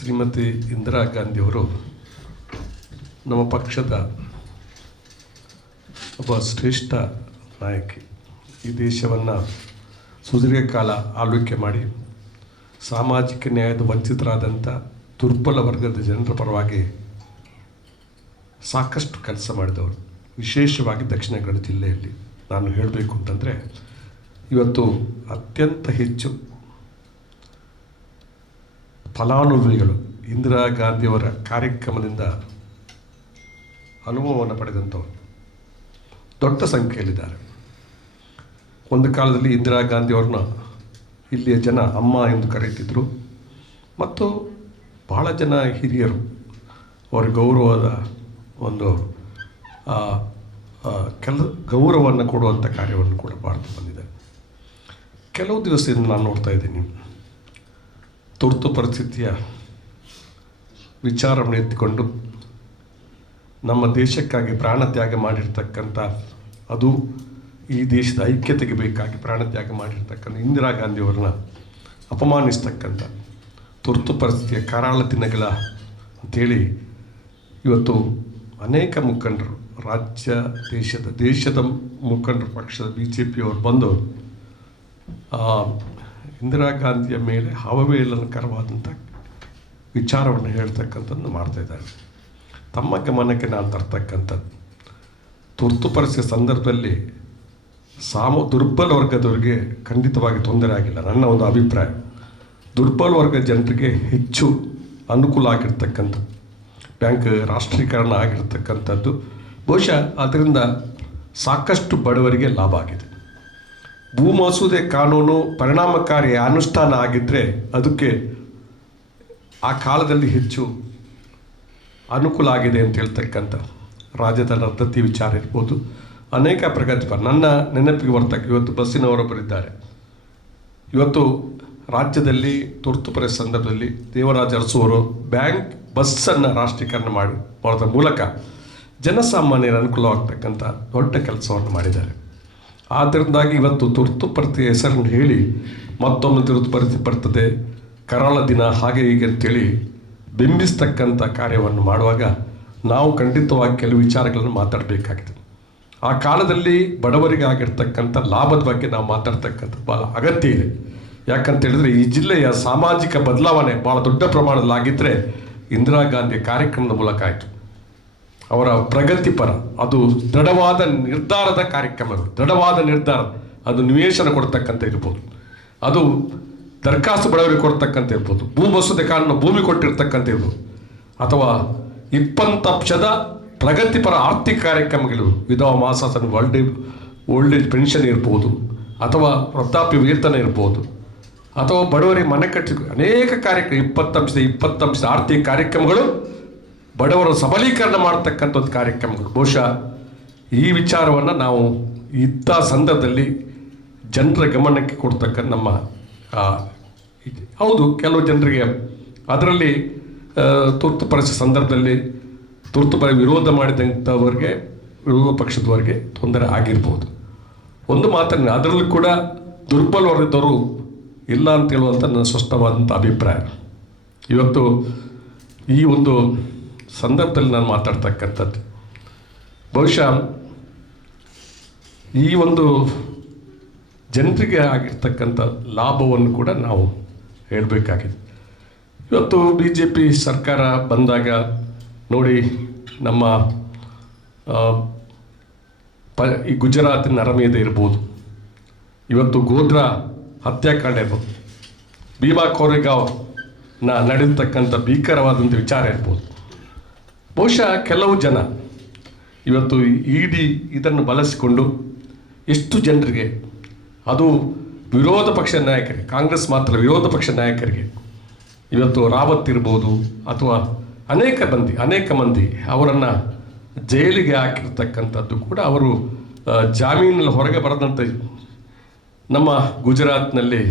ಶ್ರೀಮತಿ ಇಂದಿರಾ ಗಾಂಧಿಯವರು ನಮ್ಮ ಪಕ್ಷದ ಒಬ್ಬ ಶ್ರೇಷ್ಠ ನಾಯಕಿ. ಈ ದೇಶವನ್ನು ಸುದೀರ್ಘ ಕಾಲ ಆಳ್ವಿಕೆ ಮಾಡಿ ಸಾಮಾಜಿಕ ನ್ಯಾಯದ ವಂಚಿತರಾದಂಥ ದುರ್ಬಲ ವರ್ಗದ ಜನರ ಪರವಾಗಿ ಸಾಕಷ್ಟು ಕೆಲಸ ಮಾಡಿದವರು. ವಿಶೇಷವಾಗಿ ದಕ್ಷಿಣ ಕನ್ನಡ ಜಿಲ್ಲೆಯಲ್ಲಿ ನಾನು ಹೇಳಬೇಕು ಅಂತಂದರೆ, ಇವತ್ತು ಅತ್ಯಂತ ಹೆಚ್ಚು ಫಲಾನುಭವಿಗಳು ಇಂದಿರಾ ಗಾಂಧಿಯವರ ಕಾರ್ಯಕ್ರಮದಿಂದ ಅನುಭವವನ್ನು ಪಡೆದಂಥವರು ದೊಡ್ಡ ಸಂಖ್ಯೆಯಲ್ಲಿದ್ದಾರೆ. ಒಂದು ಕಾಲದಲ್ಲಿ ಇಂದಿರಾ ಗಾಂಧಿಯವ್ರನ್ನ ಇಲ್ಲಿಯ ಜನ ಅಮ್ಮ ಎಂದು ಕರೆಯುತ್ತಿದ್ದರು ಮತ್ತು ಭಾಳ ಜನ ಹಿರಿಯರು ಅವರ ಗೌರವದ ಒಂದು ಗೌರವವನ್ನು ಕೊಡುವಂಥ ಕಾರ್ಯವನ್ನು ಕೂಡ ಮಾಡ್ತಾ ಬಂದಿದೆ. ಕೆಲವು ದಿವಸದಿಂದ ನಾನು ನೋಡ್ತಾ ಇದ್ದೀನಿ, ತುರ್ತು ಪರಿಸ್ಥಿತಿಯ ವಿಚಾರವನ್ನು ಎತ್ತಿಕೊಂಡು ನಮ್ಮ ದೇಶಕ್ಕಾಗಿ ಪ್ರಾಣತ್ಯಾಗ ಮಾಡಿರ್ತಕ್ಕಂಥ, ಅದು ಈ ದೇಶದ ಐಕ್ಯತೆಗೆ ಬೇಕಾಗಿ ಪ್ರಾಣತ್ಯಾಗ ಮಾಡಿರ್ತಕ್ಕಂಥ ಇಂದಿರಾ ಗಾಂಧಿಯವ್ರನ್ನ ಅಪಮಾನಿಸ್ತಕ್ಕಂಥ ತುರ್ತು ಪರಿಸ್ಥಿತಿಯ ಕರಾಳ ದಿನಗಳ ಅಂಥೇಳಿ ಇವತ್ತು ಅನೇಕ ಮುಖಂಡರು, ರಾಜ್ಯ ದೇಶದ ಮುಖಂಡರು, ಪಕ್ಷದ BJPಯವರು ಬಂದು ಇಂದಿರಾ ಗಾಂಧಿಯ ಮೇಲೆ ಅವಹೇಳನಕರವಾದಂಥ ವಿಚಾರವನ್ನು ಹೇಳ್ತಕ್ಕಂಥದ್ದು ಮಾಡ್ತಾಯಿದ್ದಾರೆ. ತಮ್ಮ ಗಮನಕ್ಕೆ ನಾನು ತರ್ತಕ್ಕಂಥದ್ದು, ತುರ್ತು ಪರಿಸ್ಥಿತಿ ಸಂದರ್ಭದಲ್ಲಿ ದುರ್ಬಲ ವರ್ಗದವರಿಗೆ ಖಂಡಿತವಾಗಿ ತೊಂದರೆ ಆಗಿಲ್ಲ. ನನ್ನ ಒಂದು ಅಭಿಪ್ರಾಯ, ದುರ್ಬಲ ವರ್ಗದ ಜನರಿಗೆ ಹೆಚ್ಚು ಅನುಕೂಲ ಆಗಿರ್ತಕ್ಕಂಥ ಬ್ಯಾಂಕ್ ರಾಷ್ಟ್ರೀಕರಣ ಆಗಿರ್ತಕ್ಕಂಥದ್ದು, ಬಹುಶಃ ಅದರಿಂದ ಸಾಕಷ್ಟು ಬಡವರಿಗೆ ಲಾಭ ಆಗಿದೆ. ಭೂ ಮಸೂದೆ ಕಾನೂನು ಪರಿಣಾಮಕಾರಿ ಅನುಷ್ಠಾನ ಆಗಿದ್ದರೆ ಅದಕ್ಕೆ ಆ ಕಾಲದಲ್ಲಿ ಹೆಚ್ಚು ಅನುಕೂಲ ಆಗಿದೆ ಅಂತ ಹೇಳ್ತಕ್ಕಂಥ ರಾಜ್ಯದ ರದ್ದತಿ ವಿಚಾರ ಇರ್ಬೋದು, ಅನೇಕ ಪ್ರಗತಿಪರ ನನ್ನ ನೆನಪಿಗೆ ಬರ್ತಕ್ಕ ಇವತ್ತು ಬಸ್ಸಿನವರೊಬ್ಬರಿದ್ದಾರೆ. ಇವತ್ತು ರಾಜ್ಯದಲ್ಲಿ ತುರ್ತು ಪರಿಸ್ಥಿತಿ ಸಂದರ್ಭದಲ್ಲಿ ದೇವರಾಜ ಅರಸು ಬ್ಯಾಂಕ್ ಬಸ್ಸನ್ನು ರಾಷ್ಟ್ರೀಕರಣ ಮಾಡೋದ್ರ ಮೂಲಕ ಜನಸಾಮಾನ್ಯರ ಅನುಕೂಲವಾಗ್ತಕ್ಕಂಥ ದೊಡ್ಡ ಕೆಲಸವನ್ನು ಮಾಡಿದ್ದಾರೆ. ಆದ್ದರಿಂದಾಗಿ ಇವತ್ತು ತುರ್ತು ಪರಿಸ್ಥಿತಿ ಹೆಸರನ್ನು ಹೇಳಿ ಮತ್ತೊಮ್ಮೆ ತುರ್ತು ಪರಿಸ್ಥಿತಿ ಬರ್ತದೆ, ಕರಾಳ ದಿನ, ಹಾಗೆ ಹೀಗೆ ಅಂತೇಳಿ ಬಿಂಬಿಸ್ತಕ್ಕಂಥ ಕಾರ್ಯವನ್ನು ಮಾಡುವಾಗ ನಾವು ಖಂಡಿತವಾಗಿ ಕೆಲವು ವಿಚಾರಗಳನ್ನು ಮಾತಾಡಬೇಕಾಗಿದೆ. ಆ ಕಾಲದಲ್ಲಿ ಬಡವರಿಗೆ ಆಗಿರ್ತಕ್ಕಂಥ ಲಾಭದ ಬಗ್ಗೆ ನಾವು ಮಾತಾಡ್ತಕ್ಕಂಥ ಭಾಳ ಅಗತ್ಯ ಇದೆ. ಯಾಕಂತೇಳಿದರೆ ಈ ಜಿಲ್ಲೆಯ ಸಾಮಾಜಿಕ ಬದಲಾವಣೆ ಭಾಳ ದೊಡ್ಡ ಪ್ರಮಾಣದಲ್ಲಿ ಆಗಿದ್ದರೆ ಇಂದಿರಾ ಗಾಂಧಿಯ ಕಾರ್ಯಕ್ರಮದ ಮೂಲಕ ಆಯಿತು. ಅವರ ಪ್ರಗತಿಪರ, ಅದು ದೃಢವಾದ ನಿರ್ಧಾರದ ಕಾರ್ಯಕ್ರಮಗಳು, ದೃಢವಾದ ನಿರ್ಧಾರ, ಅದು ನಿವೇಶನ ಕೊಡ್ತಕ್ಕಂಥ ಇರ್ಬೋದು, ಅದು ದರಖಾಸ್ತು ಬಡವರಿಗೆ ಕೊಡ್ತಕ್ಕಂಥ ಇರ್ಬೋದು, ಭೂ ಮಸೂದೆ ಕಾನೂನು ಭೂಮಿ ಕೊಟ್ಟಿರ್ತಕ್ಕಂಥ ಇರ್ಬೋದು, ಅಥವಾ 20% ಪ್ರಗತಿಪರ ಆರ್ಥಿಕ ಕಾರ್ಯಕ್ರಮಗಳು, ವಿಧವಾ ಮಾಸಾಸನ, ಓಲ್ಡ್ ಏಜ್ ಪೆನ್ಷನ್ ಇರ್ಬೋದು, ಅಥವಾ ವೃದ್ಧಾಪ್ಯ ವೇತನ ಇರ್ಬೋದು, ಅಥವಾ ಬಡವರಿಗೆ ಮನೆ ಕಟ್ಟಿ ಅನೇಕ ಕಾರ್ಯಕ್ರಮ 20% ಆರ್ಥಿಕ ಕಾರ್ಯಕ್ರಮಗಳು, ಬಡವರ ಸಬಲೀಕರಣ ಮಾಡತಕ್ಕಂಥ ಒಂದು ಕಾರ್ಯಕ್ರಮಗಳು. ಬಹುಶಃ ಈ ವಿಚಾರವನ್ನು ನಾವು ಇಂಥ ಸಂದರ್ಭದಲ್ಲಿ ಜನರ ಗಮನಕ್ಕೆ ಕೊಡ್ತಕ್ಕಂಥ ನಮ್ಮ ಹೌದು, ಕೆಲವು ಜನರಿಗೆ ಅದರಲ್ಲಿ ತುರ್ತು ಪರಿಸ್ಥಿತಿ ಸಂದರ್ಭದಲ್ಲಿ ವಿರೋಧ ಮಾಡಿದಂಥವ್ರಿಗೆ, ವಿರೋಧ ಪಕ್ಷದವರಿಗೆ ತೊಂದರೆ ಆಗಿರ್ಬೋದು. ಒಂದು ಮಾತನ್ನು ಅದರಲ್ಲೂ ಕೂಡ ದುರ್ಬಲ ವರ್ಗದವರು ಇಲ್ಲ ಅಂತ ಹೇಳುವಂಥ ನನ್ನ ಸ್ಪಷ್ಟವಾದಂಥ ಅಭಿಪ್ರಾಯ. ಇವತ್ತು ಈ ಒಂದು ಸಂದರ್ಭದಲ್ಲಿ ನಾನು ಮಾತಾಡ್ತಕ್ಕಂಥದ್ದು ಬಹುಶಃ ಈ ಒಂದು ಜನರಿಗೆ ಆಗಿರ್ತಕ್ಕಂಥ ಲಾಭವನ್ನು ಕೂಡ ನಾವು ಹೇಳಬೇಕಾಗಿದೆ. ಇವತ್ತು BJP ಸರ್ಕಾರ ಬಂದಾಗ ನೋಡಿ, ನಮ್ಮ ಈ ಗುಜರಾತಿನ ನರಮೇಧ ಇರ್ಬೋದು, ಇವತ್ತು ಗೋಧ್ರಾ ಹತ್ಯಾಕಾಂಡ ಇರ್ಬೋದು, ಭೀಮಾ ಕೋರೆಗಾವ್ನ ನಡೆಯತಕ್ಕಂಥ ಭೀಕರವಾದಂಥ ವಿಚಾರ ಇರ್ಬೋದು. ಬಹುಶಃ ಕೆಲವು ಜನ ಇವತ್ತು ಇದನ್ನು ಬಳಸಿಕೊಂಡು ಎಷ್ಟು ಜನರಿಗೆ, ಅದು ವಿರೋಧ ಪಕ್ಷ ನಾಯಕರಿಗೆ, ಕಾಂಗ್ರೆಸ್ ಮಾತ್ರ ವಿರೋಧ ಪಕ್ಷ ನಾಯಕರಿಗೆ, ಇವತ್ತು ರಾವತ್ ಇರ್ಬೋದು ಅಥವಾ ಅನೇಕ ಮಂದಿ ಅವರನ್ನು ಜೈಲಿಗೆ ಹಾಕಿರ್ತಕ್ಕಂಥದ್ದು ಕೂಡ, ಅವರು ಜಾಮೀನಲ್ಲಿ ಹೊರಗೆ ಬರದಂಥ ನಮ್ಮ ಗುಜರಾತ್ನಲ್ಲಿ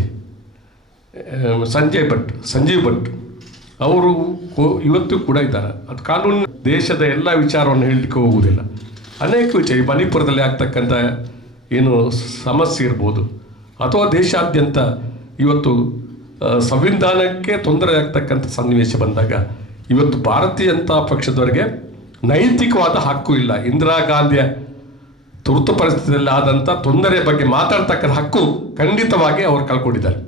ಸಂಜೀವ್ ಭಟ್ ಅವರು ಇವತ್ತು ಕೂಡ ಇದ್ದಾರೆ. ಅದು ಕಾನೂನು ದೇಶದ ಎಲ್ಲ ವಿಚಾರವನ್ನು ಹೇಳಲಿಕ್ಕೆ ಹೋಗುವುದಿಲ್ಲ. ಅನೇಕ ವಿಚಾರ, ಮಣಿಪುರದಲ್ಲಿ ಆಗ್ತಕ್ಕಂಥ ಏನು ಸಮಸ್ಯೆ ಇರ್ಬೋದು, ಅಥವಾ ದೇಶಾದ್ಯಂತ ಇವತ್ತು ಸಂವಿಧಾನಕ್ಕೆ ತೊಂದರೆ ಆಗ್ತಕ್ಕಂಥ ಸನ್ನಿವೇಶ ಬಂದಾಗ ಇವತ್ತು ಭಾರತೀಯ ಜನತಾ ಪಕ್ಷದವರಿಗೆ ನೈತಿಕವಾದ ಹಕ್ಕು ಇಲ್ಲ. ಇಂದಿರಾ ಗಾಂಧಿಯ ತುರ್ತು ಪರಿಸ್ಥಿತಿಯಲ್ಲಿ ಆದಂಥ ತೊಂದರೆ ಬಗ್ಗೆ ಮಾತಾಡ್ತಕ್ಕಂಥ ಹಕ್ಕು ಖಂಡಿತವಾಗಿ ಅವರು ಕಳ್ಕೊಂಡಿದ್ದಾರೆ.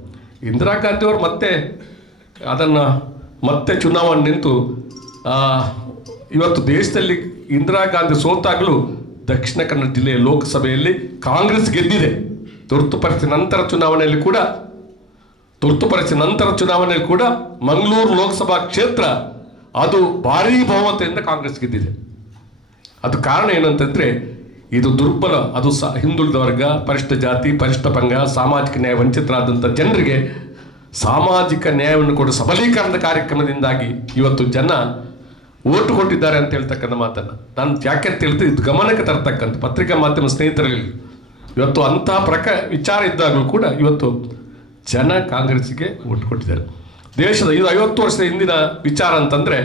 ಇಂದಿರಾ ಗಾಂಧಿಯವರು ಮತ್ತೆ ಚುನಾವಣೆ ನಿಂತು ಇವತ್ತು ದೇಶದಲ್ಲಿ ಇಂದಿರಾ ಗಾಂಧಿ ಸೋತಾಗಲೂ ದಕ್ಷಿಣ ಕನ್ನಡ ಜಿಲ್ಲೆಯ ಲೋಕಸಭೆಯಲ್ಲಿ ಕಾಂಗ್ರೆಸ್ ಗೆದ್ದಿದೆ. ತುರ್ತು ಪರಿಸ್ಥಿತಿ ನಂತರ ಚುನಾವಣೆಯಲ್ಲಿ ಕೂಡ ಮಂಗಳೂರು ಲೋಕಸಭಾ ಕ್ಷೇತ್ರ ಅದು ಭಾರೀ ಬಹುಮತದಿಂದ ಕಾಂಗ್ರೆಸ್ ಗೆದ್ದಿದೆ. ಅದು ಕಾರಣ ಏನಂತಂದ್ರೆ ಇದು ದುರ್ಬಲ, ಅದು ಹಿಂದುಳಿದ ವರ್ಗ, ಪರಿಶಿಷ್ಟ ಜಾತಿ, ಪರಿಶಿಷ್ಟ ಪಂಗ, ಸಾಮಾಜಿಕ ನ್ಯಾಯ ವಂಚಿತರಾದಂಥ ಜನರಿಗೆ ಸಾಮಾಜಿಕ ನ್ಯಾಯವನ್ನು ಕೊಡುವ ಸಬಲೀಕರಣದ ಕಾರ್ಯಕ್ರಮದಿಂದಾಗಿ ಇವತ್ತು ಜನ ಓಟು ಕೊಟ್ಟಿದ್ದಾರೆ ಅಂತ ಹೇಳ್ತಕ್ಕಂಥ ಮಾತನ್ನು ನಾನು ಯಾಕೆ ಅಂತ ಹೇಳ್ತೀನಿ, ಇದು ಗಮನಕ್ಕೆ ತರ್ತಕ್ಕಂಥ ಪತ್ರಿಕಾ ಮಾಧ್ಯಮ ಸ್ನೇಹಿತರಲ್ಲಿ ಇವತ್ತು ಅಂತಹ ವಿಚಾರ ಇದ್ದಾಗಲೂ ಕೂಡ ಇವತ್ತು ಜನ ಕಾಂಗ್ರೆಸ್ಸಿಗೆ ಓಟು ಕೊಟ್ಟಿದ್ದಾರೆ. ದೇಶದ ಇದು 50 ವರ್ಷದ ಹಿಂದಿನ ವಿಚಾರ ಅಂತಂದ್ರೆ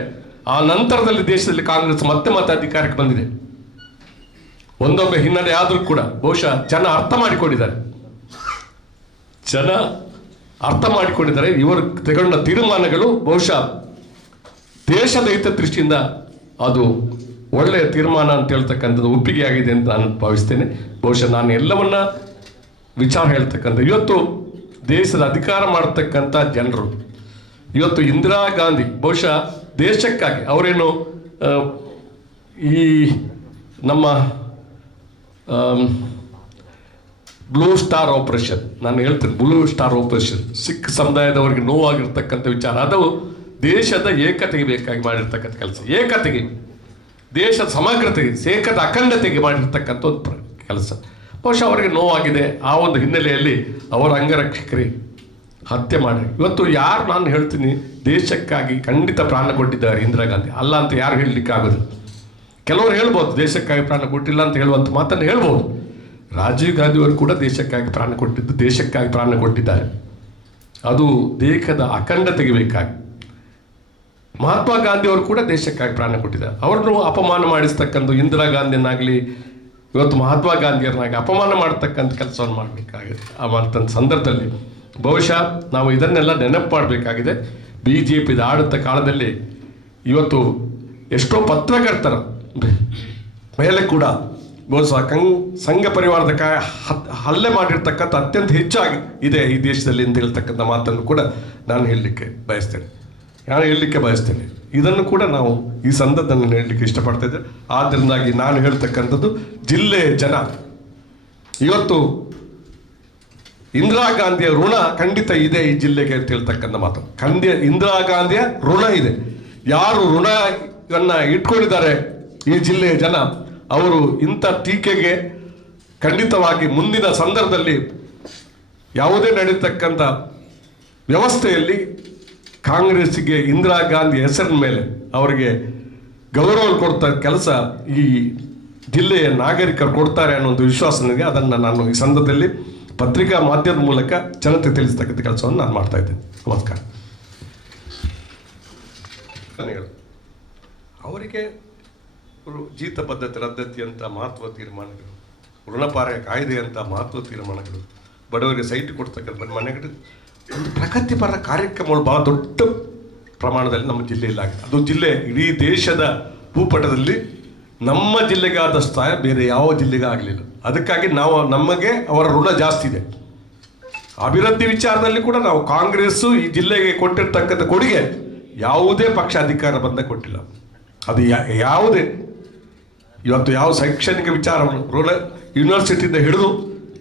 ಆ ನಂತರದಲ್ಲಿ ದೇಶದಲ್ಲಿ ಕಾಂಗ್ರೆಸ್ ಮತ್ತೆ ಅಧಿಕಾರಕ್ಕೆ ಬಂದಿದೆ. ಒಂದೊಮ್ಮೆ ಹಿನ್ನಡೆ ಆದರೂ ಕೂಡ ಬಹುಶಃ ಜನ ಅರ್ಥ ಮಾಡಿಕೊಂಡಿದ್ದಾರೆ. ಇವರು ತೆಗೊಂಡ ತೀರ್ಮಾನಗಳು ಬಹುಶಃ ದೇಶದ ಹಿತದೃಷ್ಟಿಯಿಂದ ಅದು ಒಳ್ಳೆಯ ತೀರ್ಮಾನ ಅಂತ ಹೇಳ್ತಕ್ಕಂಥದ್ದು ಒಪ್ಪಿಗೆ ಆಗಿದೆ ಅಂತ ನಾನು ಭಾವಿಸ್ತೇನೆ. ಬಹುಶಃ ನಾನು ಎಲ್ಲವನ್ನ ವಿಚಾರ ಹೇಳ್ತಕ್ಕಂಥ ಇವತ್ತು ದೇಶದ ಅಧಿಕಾರ ಮಾಡತಕ್ಕಂಥ ಜನರು ಇವತ್ತು ಇಂದಿರಾ ಗಾಂಧಿ ಬಹುಶಃ ದೇಶಕ್ಕಾಗಿ ಅವರೇನು ಈ ನಮ್ಮ ಬ್ಲೂ ಸ್ಟಾರ್ ಆಪರೇಷನ್, ನಾನು ಹೇಳ್ತೇನೆ ಬ್ಲೂ ಸ್ಟಾರ್ ಆಪರೇಷನ್, ಸಿಖ್ ಸಮುದಾಯದವರಿಗೆ ನೋವಾಗಿರ್ತಕ್ಕಂಥ ವಿಚಾರ, ಅದು ದೇಶದ ಏಕತೆಗೆ ಬೇಕಾಗಿ ಮಾಡಿರ್ತಕ್ಕಂಥ ಕೆಲಸ, ಏಕತೆಗೆ, ದೇಶದ ಸಮಗ್ರತೆಗೆ, ಏಕದ ಅಖಂಡತೆಗೆ ಮಾಡಿರ್ತಕ್ಕಂಥ ಒಂದು ಕೆಲಸ. ಬಹುಶಃ ಅವರಿಗೆ ನೋವಾಗಿದೆ. ಆ ಒಂದು ಹಿನ್ನೆಲೆಯಲ್ಲಿ ಅವರ ಅಂಗರಕ್ಷಕರೇ ಹತ್ಯೆ ಮಾಡಿ ಇವತ್ತು ಯಾರು ನಾನು ಹೇಳ್ತೀನಿ ದೇಶಕ್ಕಾಗಿ ಖಂಡಿತ ಪ್ರಾಣ ಕೊಟ್ಟಿದ್ದಾರೆ ಇಂದಿರಾ ಗಾಂಧಿ, ಅಲ್ಲ ಅಂತ ಯಾರು ಹೇಳಲಿಕ್ಕೆ ಆಗೋದು. ಕೆಲವರು ಹೇಳ್ಬೋದು ದೇಶಕ್ಕಾಗಿ ಪ್ರಾಣ ಕೊಟ್ಟಿಲ್ಲ ಅಂತ ಹೇಳುವಂಥ ಮಾತನ್ನು ಹೇಳ್ಬೋದು. ರಾಜೀವ್ ಗಾಂಧಿಯವರು ಕೂಡ ದೇಶಕ್ಕಾಗಿ ಪ್ರಾಣ ಕೊಟ್ಟಿದ್ದಾರೆ. ಅದು ದೇಶದ ಅಖಂಡತೆಗೆ ಬೇಕಾಗಿ. ಮಹಾತ್ಮ ಗಾಂಧಿಯವರು ಕೂಡ ದೇಶಕ್ಕಾಗಿ ಪ್ರಾಣ ಕೊಟ್ಟಿದ್ದಾರೆ. ಅವರನ್ನು ಅಪಮಾನ ಮಾಡಿಸ್ತಕ್ಕಂಥ ಇಂದಿರಾ ಗಾಂಧಿಯನ್ನಾಗಲಿ ಇವತ್ತು ಮಹಾತ್ಮ ಗಾಂಧಿಯರನ್ನಾಗಿ ಅಪಮಾನ ಮಾಡ್ತಕ್ಕಂಥ ಕೆಲಸವನ್ನು ಮಾಡಬೇಕಾಗಿದೆ. ಆ ಸಂದರ್ಭದಲ್ಲಿ ಬಹುಶಃ ನಾವು ಇದನ್ನೆಲ್ಲ ನೆನಪು ಮಾಡಬೇಕಾಗಿದೆ. BJPದ ಆಡಳಿತ ಕಾಲದಲ್ಲಿ ಇವತ್ತು ಎಷ್ಟೋ ಪತ್ರಕರ್ತರ ಮೇಲೆ ಕೂಡ ಬಹುಶಃ ಸಂಘ ಪರಿವಾರದ ಹಲ್ಲೆ ಮಾಡಿರ್ತಕ್ಕಂಥ ಅತ್ಯಂತ ಹೆಚ್ಚಾಗಿ ಇದೆ ಈ ದೇಶದಲ್ಲಿ ಅಂತ ಹೇಳ್ತಕ್ಕಂಥ ಮಾತನ್ನು ಕೂಡ ನಾನು ಹೇಳಲಿಕ್ಕೆ ಬಯಸ್ತೇನೆ. ಇದನ್ನು ಕೂಡ ನಾವು ಈ ಸಂದರ್ಭದಲ್ಲಿ ಹೇಳಲಿಕ್ಕೆ ಇಷ್ಟಪಡ್ತಾ ಇದ್ದೇನೆ. ಆದ್ದರಿಂದಾಗಿ ನಾನು ಹೇಳ್ತಕ್ಕಂಥದ್ದು ಜಿಲ್ಲೆಯ ಜನ ಇವತ್ತು ಇಂದಿರಾ ಗಾಂಧಿಯ ಋಣ ಖಂಡಿತ ಇದೆ ಈ ಜಿಲ್ಲೆಗೆ ಅಂತ ಹೇಳ್ತಕ್ಕಂಥ ಮಾತು. ಇಂದಿರಾ ಗಾಂಧಿಯ ಋಣ ಇದೆ. ಯಾರು ಋಣವನ್ನ ಇಟ್ಕೊಂಡಿದ್ದಾರೆ ಈ ಜಿಲ್ಲೆಯ ಜನ, ಅವರು ಇಂಥ ಟೀಕೆಗೆ ಖಂಡಿತವಾಗಿ ಮುಂದಿನ ಸಂದರ್ಭದಲ್ಲಿ ಯಾವುದೇ ನಡೀತಕ್ಕಂಥ ವ್ಯವಸ್ಥೆಯಲ್ಲಿ ಕಾಂಗ್ರೆಸ್ಸಿಗೆ ಇಂದಿರಾ ಗಾಂಧಿ ಹೆಸರಿನ ಮೇಲೆ ಅವರಿಗೆ ಗೌರವ ಕೊಡ್ತಾ ಕೆಲಸ ಈ ಜಿಲ್ಲೆಯ ನಾಗರಿಕರು ಕೊಡ್ತಾರೆ ಅನ್ನೋ ಒಂದು ವಿಶ್ವಾಸ ನನಗೆ. ಅದನ್ನು ನಾನು ಈ ಸಂದರ್ಭದಲ್ಲಿ ಪತ್ರಿಕಾ ಮಾಧ್ಯಮದ ಮೂಲಕ ಜನತೆ ತಿಳಿಸ್ತಕ್ಕಂಥ ಕೆಲಸವನ್ನು ನಾನು ಮಾಡ್ತಾ ಇದ್ದೇನೆ. ನಮಸ್ಕಾರ. ಅವರಿಗೆ ಜೀತ ಪದ್ಧತಿ ರದ್ದತಿ ಅಂತ ಮಹತ್ವ ತೀರ್ಮಾನಗಳು, ಋಣಪಾರ ಕಾಯ್ದೆ ಅಂತ ಮಹತ್ವ ತೀರ್ಮಾನಗಳು, ಬಡವರಿಗೆ ಸೈಟ್ ಕೊಡ್ತಕ್ಕಂಥ ಮನೆಗಳು, ಒಂದು ಪ್ರಗತಿಪರ ಕಾರ್ಯಕ್ರಮಗಳು ಬಹಳ ದೊಡ್ಡ ಪ್ರಮಾಣದಲ್ಲಿ ನಮ್ಮ ಜಿಲ್ಲೆಯಲ್ಲಿ ಆಗಿದೆ. ಅದು ಜಿಲ್ಲೆ ಇಡೀ ದೇಶದ ಭೂಪಟದಲ್ಲಿ ನಮ್ಮ ಜಿಲ್ಲೆಗೆ ಆದ ಸ್ಥಾಯ ಬೇರೆ ಯಾವ ಜಿಲ್ಲೆಗೆ ಆಗಲಿಲ್ಲ. ಅದಕ್ಕಾಗಿ ನಮಗೆ ಅವರ ಋಣ ಜಾಸ್ತಿ ಇದೆ. ಅಭಿವೃದ್ಧಿ ವಿಚಾರದಲ್ಲಿ ಕೂಡ ನಾವು ಕಾಂಗ್ರೆಸ್ಸು ಈ ಜಿಲ್ಲೆಗೆ ಕೊಟ್ಟಿರ್ತಕ್ಕಂಥ ಕೊಡುಗೆ ಯಾವುದೇ ಪಕ್ಷ ಅಧಿಕಾರ ಬಂದ ಕೊಟ್ಟಿಲ್ಲ. ಅದು ಯಾವುದೇ ಇವತ್ತು ಯಾವ ಶೈಕ್ಷಣಿಕ ವಿಚಾರವನ್ನು ಯೂನಿವರ್ಸಿಟಿಯಿಂದ ಹಿಡಿದು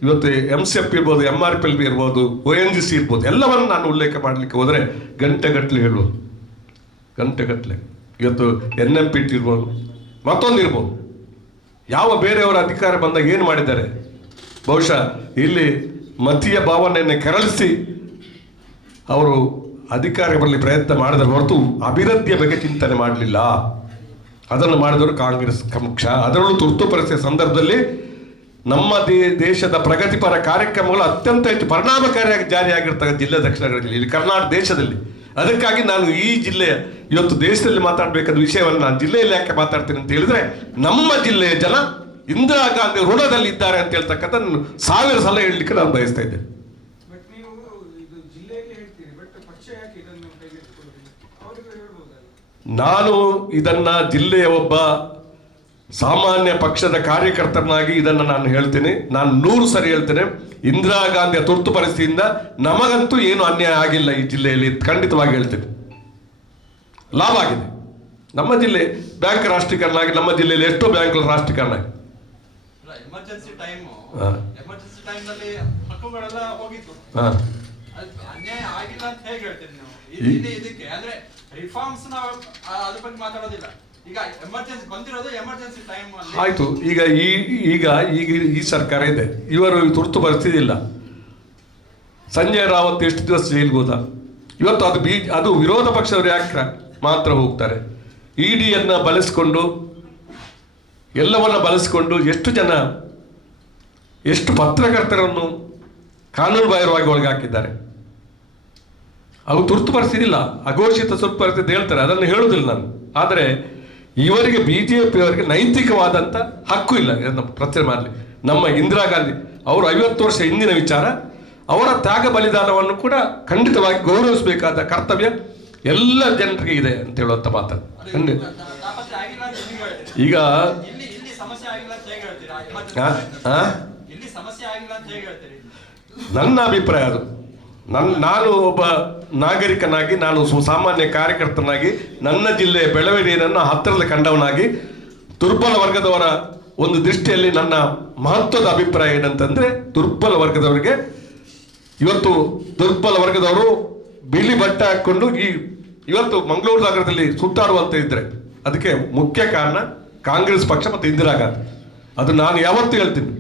ಇವತ್ತು MCF ಇರ್ಬೋದು, MRPL ಇರ್ಬೋದು, ONGC ಇರ್ಬೋದು, ಎಲ್ಲವನ್ನು ನಾನು ಉಲ್ಲೇಖ ಮಾಡಲಿಕ್ಕೆ ಹೋದರೆ ಗಂಟೆಗಟ್ಟಲೆ ಹೇಳ್ಬೋದು. ಇವತ್ತು NMPT ಇರ್ಬೋದು, ಮತ್ತೊಂದು ಇರ್ಬೋದು. ಯಾವ ಬೇರೆಯವರ ಅಧಿಕಾರ ಬಂದಾಗ ಏನು ಮಾಡಿದ್ದಾರೆ? ಬಹುಶಃ ಇಲ್ಲಿ ಮತೀಯ ಭಾವನೆಯನ್ನು ಕೆರಳಿಸಿ ಅವರು ಅಧಿಕಾರ ಬರಲಿ ಪ್ರಯತ್ನ ಮಾಡಿದರೆ ಹೊರತು ಅಭಿವೃದ್ಧಿಯ ಬಗ್ಗೆ ಚಿಂತನೆ ಮಾಡಲಿಲ್ಲ. ಅದನ್ನು ಮಾಡಿದವರು ಕಾಂಗ್ರೆಸ್ ಪಕ್ಷ. ಅದರಲ್ಲೂ ತುರ್ತು ಪರಿಸ್ಥಿತಿಯ ಸಂದರ್ಭದಲ್ಲಿ ನಮ್ಮ ದೇಶದ ಪ್ರಗತಿಪರ ಕಾರ್ಯಕ್ರಮಗಳು ಅತ್ಯಂತ ಹೆಚ್ಚು ಪರಿಣಾಮಕಾರಿಯಾಗಿ ಜಾರಿಯಾಗಿರ್ತಕ್ಕಂಥ ಜಿಲ್ಲೆ ದಕ್ಷಿಣ ಕನ್ನಡ ಜಿಲ್ಲೆ, ಇಲ್ಲಿ ಕರ್ನಾಟಕ ದೇಶದಲ್ಲಿ. ಅದಕ್ಕಾಗಿ ನಾನು ಈ ಜಿಲ್ಲೆಯ ಇವತ್ತು ದೇಶದಲ್ಲಿ ಮಾತಾಡಬೇಕಾದ ವಿಷಯವನ್ನು ನಾನು ಜಿಲ್ಲೆಯಲ್ಲಿ ಯಾಕೆ ಮಾತಾಡ್ತೀನಿ ಅಂತ ಹೇಳಿದ್ರೆ, ನಮ್ಮ ಜಿಲ್ಲೆಯ ಜನ ಇಂದಿರಾ ಗಾಂಧಿ ಋಣದಲ್ಲಿ ಇದ್ದಾರೆ ಅಂತ ಹೇಳ್ತಕ್ಕಂಥ 1000 ಸಲ ಹೇಳಲಿಕ್ಕೆ ನಾನು ಬಯಸ್ತಾ ಇದ್ದೇನೆ. ನಾನು ಇದನ್ನು ಜಿಲ್ಲೆಯ ಒಬ್ಬ ಸಾಮಾನ್ಯ ಪಕ್ಷದ ಕಾರ್ಯಕರ್ತನಾಗಿ ಇದನ್ನು ನಾನು ಹೇಳ್ತೇನೆ. ನಾನು 100 ಸರಿ ಹೇಳ್ತೇನೆ, ಇಂದಿರಾ ಗಾಂಧಿಯ ತುರ್ತು ಪರಿಸ್ಥಿತಿಯಿಂದ ನಮಗಂತೂ ಏನು ಅನ್ಯಾಯ ಆಗಿಲ್ಲ ಈ ಜಿಲ್ಲೆಯಲ್ಲಿ, ಖಂಡಿತವಾಗಿ ಹೇಳ್ತೇನೆ. ಲಾಭ ಆಗಿದೆ. ನಮ್ಮ ಜಿಲ್ಲೆ ಬ್ಯಾಂಕ್ ರಾಷ್ಟ್ರೀಕರಣ ಆಗಿ, ನಮ್ಮ ಜಿಲ್ಲೆಯಲ್ಲಿ ಎಷ್ಟೋ ಬ್ಯಾಂಕ್ಗಳ ರಾಷ್ಟ್ರೀಕರಣ ಆಗಿದೆ. ಎಮರ್ಜೆನ್ಸಿ ಟೈಮ್ನಲ್ಲಿ ಹಕ್ಕುಗಳೆಲ್ಲ ಹೋಗಿತ್ತು, ಅನ್ಯಾಯ ಆಗಿಲ್ಲ ಅಂತ ಹೇಗೆ ಹೇಳ್ತೀರಿ ನೀವು? ಇದಕ್ಕೆ ಅಂದ್ರೆ ರಿಫಾರ್ಮ್ಸ್ ನಾವು ಅದ್ರ ಬಗ್ಗೆ ಮಾತಾಡೋದಿಲ್ಲ. ಈಗ ಎಮರ್ಜೆನ್ಸಿ ಬಂದಿರೋದು ಎಮರ್ಜೆನ್ಸಿ ಟೈಮ್ ಆಯ್ತು. ಈಗ ಈಗ ಈಗ ಈ ಸರ್ಕಾರ ಇದೆ, ಇವರು ತುರ್ತು ಪರಿಸ್ಥಿತಿ ಇಲ್ಲ. ಸಂಜಯ್ ರಾವತ್ ಎಷ್ಟು ದಿವಸ ಜೈಲಿಗೆ ಹೋದ? ಇವತ್ತು ಅದು ವಿರೋಧ ಪಕ್ಷದವರು ಯಾಕೆ ಮಾತ್ರ ಹೋಗ್ತಾರೆ? ಇಡಿಯನ್ನು ಬಳಸಿಕೊಂಡು, ಎಲ್ಲವನ್ನ ಬಳಸಿಕೊಂಡು ಎಷ್ಟು ಪತ್ರಕರ್ತರನ್ನು ಕಾನೂನು ಬಾಹಿರವಾಗಿ ಒಳಗೆ ಹಾಕಿದ್ದಾರೆ. ಅವು ತುರ್ತು ಪರಿಸ್ಥಿತಿ ಇಲ್ಲ, ಅಘೋಷಿತ ತುರ್ತು ಪರಿಸ್ಥಿತಿ ಹೇಳ್ತಾರೆ, ಅದನ್ನು ಹೇಳುವುದಿಲ್ಲ ನಾನು. ಆದರೆ ಇವರಿಗೆ BJP ಅವರಿಗೆ ನೈತಿಕವಾದಂಥ ಹಕ್ಕು ಇಲ್ಲ ಪ್ರಚಾರ ಮಾಡಲಿ. ನಮ್ಮ ಇಂದಿರಾ ಗಾಂಧಿ ಅವರು 50 ವರ್ಷ ಹಿಂದಿನ ವಿಚಾರ, ಅವರ ತ್ಯಾಗ ಬಲಿದಾನವನ್ನು ಕೂಡ ಖಂಡಿತವಾಗಿ ಗೌರವಿಸಬೇಕಾದ ಕರ್ತವ್ಯ ಎಲ್ಲ ಜನರಿಗೆ ಇದೆ ಅಂತ ಹೇಳುವಂಥ ಮಾತು. ಈಗ ನನ್ನ ಅಭಿಪ್ರಾಯ ಅದು. ನಾನು ಒಬ್ಬ ನಾಗರಿಕನಾಗಿ, ನಾನು ಸಾಮಾನ್ಯ ಕಾರ್ಯಕರ್ತನಾಗಿ, ನನ್ನ ಜಿಲ್ಲೆಯ ಬೆಳವಣಿಗೆಯನ್ನು ಹತ್ತಿರದ ಕಂಡವನಾಗಿ, ದುರ್ಬಲ ವರ್ಗದವರ ಒಂದು ದೃಷ್ಟಿಯಲ್ಲಿ ನನ್ನ ಮಹತ್ವದ ಅಭಿಪ್ರಾಯ ಏನಂತಂದ್ರೆ, ದುರ್ಬಲ ವರ್ಗದವರಿಗೆ ಇವತ್ತು ದುರ್ಬಲ ವರ್ಗದವರು ಬಿಳಿ ಬಟ್ಟೆ ಹಾಕೊಂಡು ಇವತ್ತು ಮಂಗಳೂರು ನಗರದಲ್ಲಿ ಸುತ್ತಾಡುವಂತ ಇದ್ರೆ ಅದಕ್ಕೆ ಮುಖ್ಯ ಕಾರಣ ಕಾಂಗ್ರೆಸ್ ಪಕ್ಷ ಮತ್ತು ಇಂದಿರಾ ಗಾಂಧಿ. ಅದು ನಾನು ಯಾವತ್ತೂ ಹೇಳ್ತೀನಿ.